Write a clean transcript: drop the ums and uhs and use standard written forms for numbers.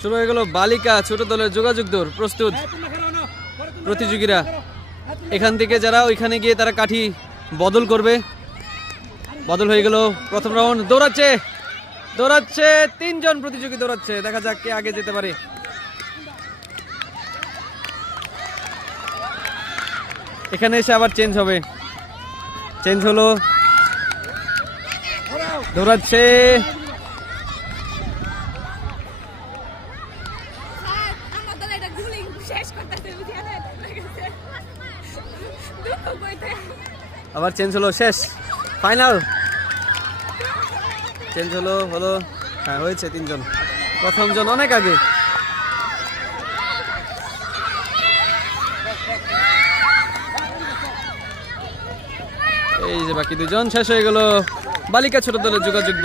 শুরু হয়ে গেল বালিকা ছোট দলের যোগাযোগ দৌড়। প্রস্তুত প্রতিযোগীরা। এখান থেকে যারা ওইখানে গিয়ে তারা কাঠি বদল করবে। বদল হয়ে গেল প্রথম রাউন্ড। দৌড়াচ্ছে 3 জন প্রতিযোগী দৌড়াচ্ছে। দেখা যাক কে আগে যেতে পারে। এখানে এসে আবার চেঞ্জ হবে। চেঞ্জ হলো। দৌড়াচ্ছে আবার চেঞ্জ হলো। শেষ ফাইনাল চেঞ্জ হলো। হ্যাঁ হয়েছে 3 জন। প্রথম জন অনেক আগে। এই যে বাকি 2 জন। শেষ হয়ে গেল বালিকা ছোট দলের যোগাযোগ।